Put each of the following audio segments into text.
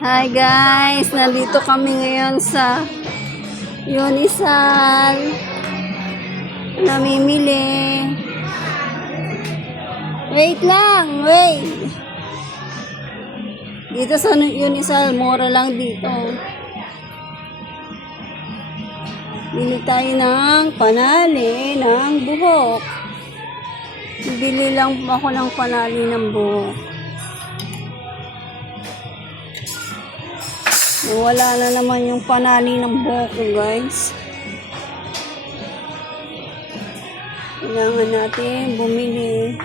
Hi guys, nandito kami ngayon sa Unisal. Namimili. Wait lang, wait. Dito sa Unisal, mura lang dito. Bili tayo ng panali ng buhok. Bili lang ako ng panali ng buhok. Wala na naman yung panali ng buhok ko, guys. Kailangan natin bumili.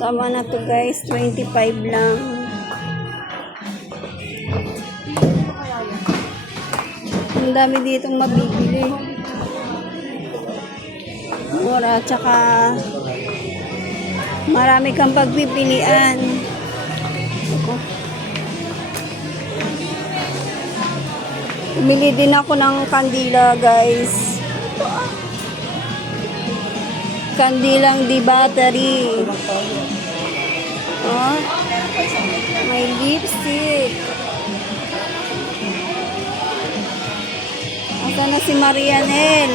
Tama na to guys, 25 lang. Ang dami ditong mabibili. Mura, tsaka marami kang pagpipilian. Bumili din ako ng kandila guys. Kandilang di battery. Oh, may lipstick. Asa na si Marianel?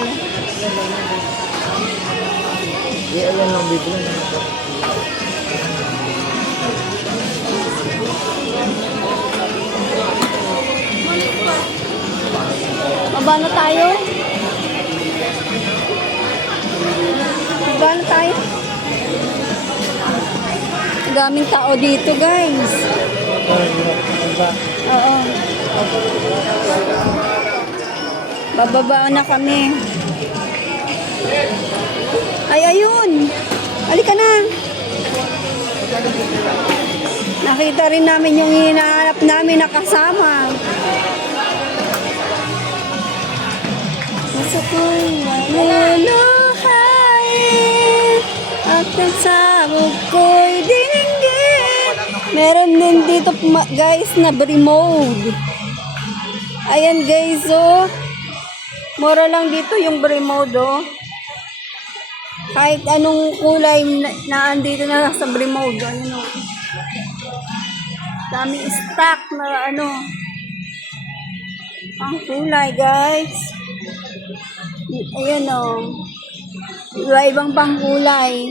Ayan lang bibili. Baba na tayo? Baba na tayo? Daming tao dito guys. Oo. Bababa na kami. Ay, ayun. Halika na. Nakita rin namin yung hinahanap namin na kasama. Nasa ko'y maluluhain at nagsabog ko'y dinigin. Meron din dito guys na Bremode. Ayan guys, oh. Mura lang dito yung Bremode, oh. Kahit anong kulay na andito na sa Bremode. Ayun, oh. Dami stock na ano. Ang kulay guys. Ayan, oh. Iba-ibang pangkulay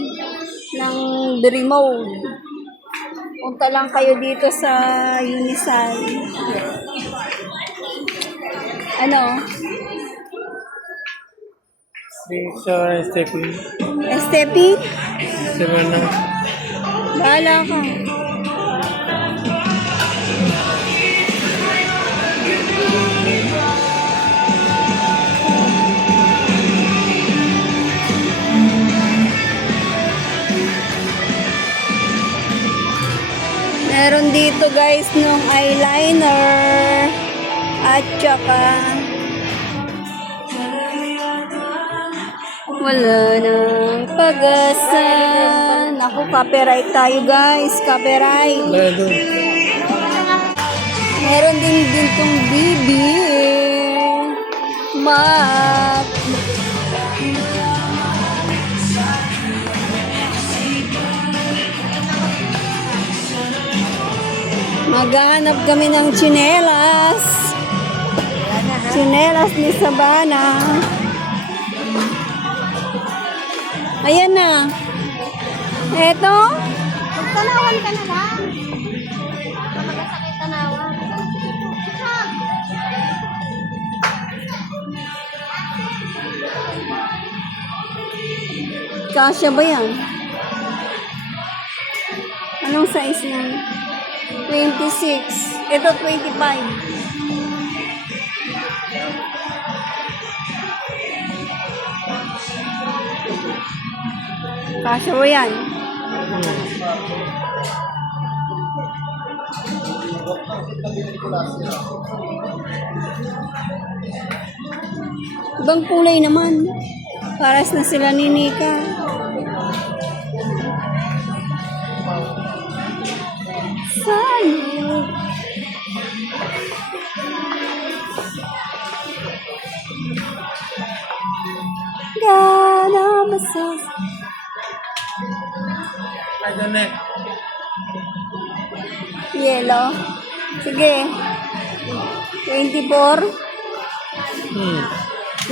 ng Bremode. Punta lang kayo dito sa Unisal. Ano? Sa stepping. Estepi? Semana. Bahala ka. Meron dito guys nung eyeliner at saka wala nang pag-asa. Naku, copyright tayo guys, copyright. Meron din ditong BB Mac. Maghanap kami ng tsinelas. Tsinelas ni Sabana. Ayan na. Eto. Magtanawan ka na lang. Makakasakit tanawan. Kasya ba yan? Anong size yan? 26. Ito 25. Kasya ba yan? Ibang kulay naman. Paras na sila ni Nika. Sayang. Gana masas. Ay, doon Yellow. Sige. 24.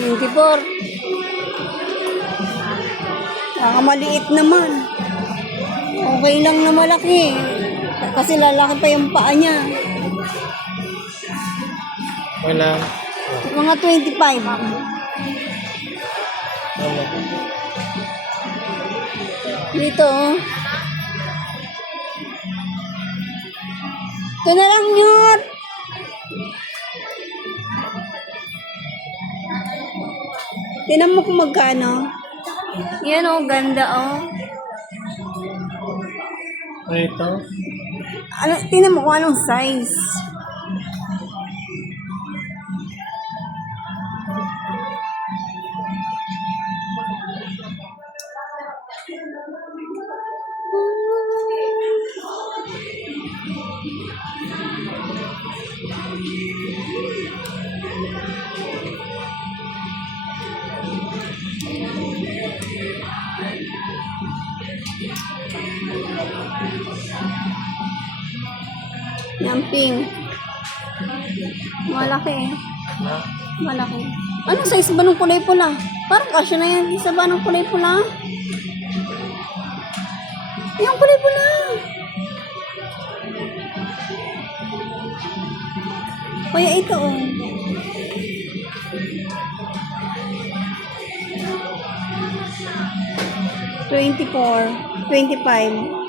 24. Maliit naman. Okay lang na malaki. Kasi lalaki pa yung paa niya. Wala. Mga 25. Wala. Dito. Oh. Ito na lang yun. Tinan mo kung magkano. Yan oh, ganda oh. Ito. Ano, tinan mo kung anong size. Yan, pink. Malaki eh. Na. Malaki. Anong size ba ng kulay pula? Parang kasya na yan. Isa ba ng kulay pula? Yung kulay pula. Kaya ito oh. $24, $25.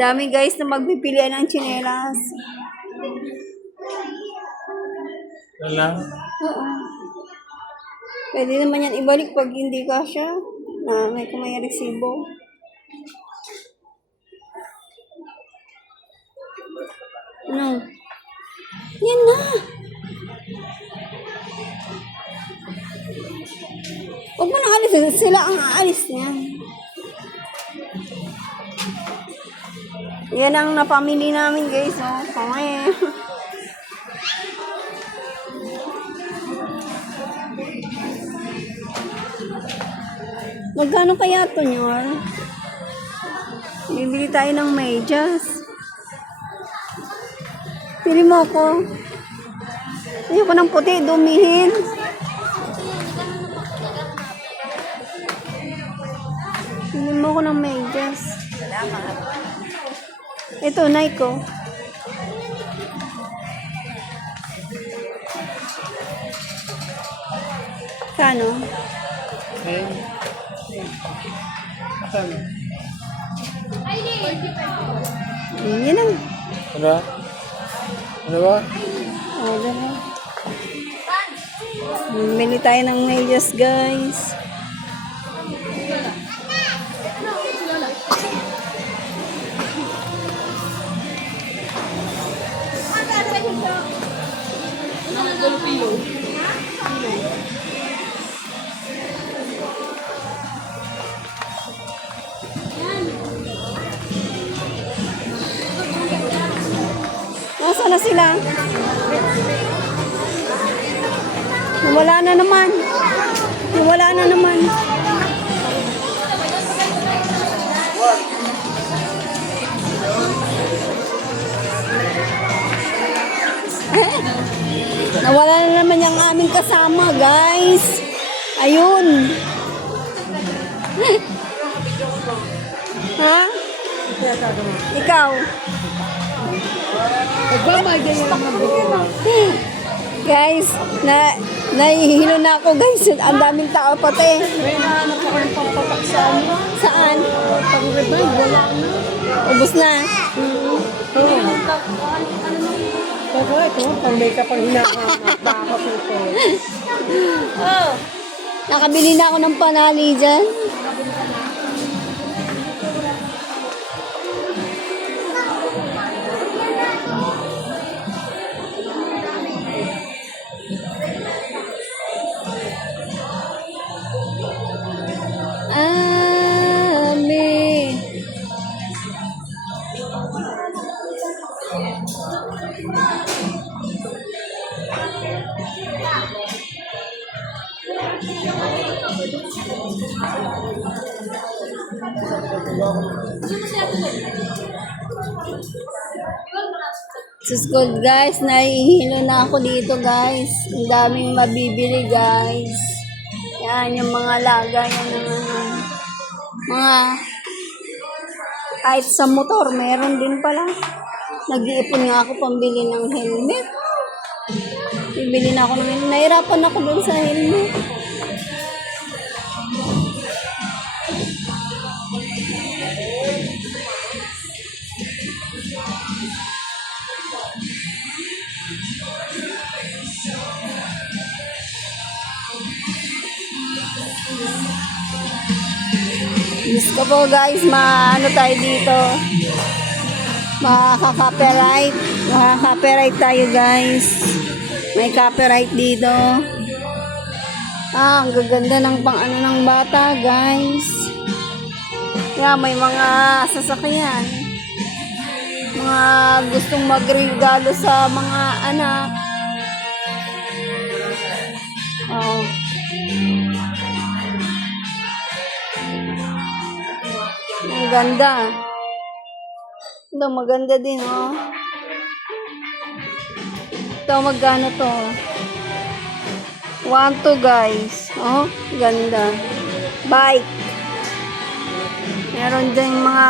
Dami guys na magpipilian ng tsinelas. Wala. Oo. Pwede naman yan ibalik pag hindi kasya na may kung may resibo. Ano? Yan na. Huwag mo nang alisin. Sila ang aalis niyan. Yan ang napamili namin guys. Oh. Pangay. Magkano kaya ito nyor? Bibili tayo ng medyas. Pili mo ko. Ayoko ng puti, dumihin. Pili mo ko ng medyas. Ito, Nike. Kano? Eh. Asan? Yan lang. Ano? Ano ba? O, diba? Bili tayo ng medyas, guys. Nasaan na sila? Nawala na naman. Nawala na naman. Nawala na naman yung aming kasama, guys. Ayun. Ha? Ikaw? Guys, nahihilo na ako guys. Ang daming tao pati. May nahanap ako ng pampapak sa ano. Saan? Pang-revive, wala na. Ubus na. Pero ito, pang-makeup ang hinahanap. Baka po ito. Oh. Nakabili na ako ng panali dyan. Amen. Sus God guys, nahihilo na ako dito guys. Ang daming mabibili guys. Yan, yung mga laga, yan ang mga kahit sa motor, meron din pala. Nag-iipon nga ako pambili ng helmet. Bibili na ako ng helmet. Nahirapan ako dun sa helmet. Diyos ko po guys, maano tayo dito. Makaka-copyright. Makaka-copyright tayo guys. May copyright dito. Ang gaganda ng pang-ano ng bata guys. Kaya may mga sasakyan. Mga gustong magregalo sa mga anak. Oh. Ang ganda. Ito, maganda din, oh. Ito, magkano to? 1, 2, guys. Oh, ganda. Bike. Meron din mga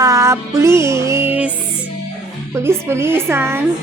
police. Police-polisan.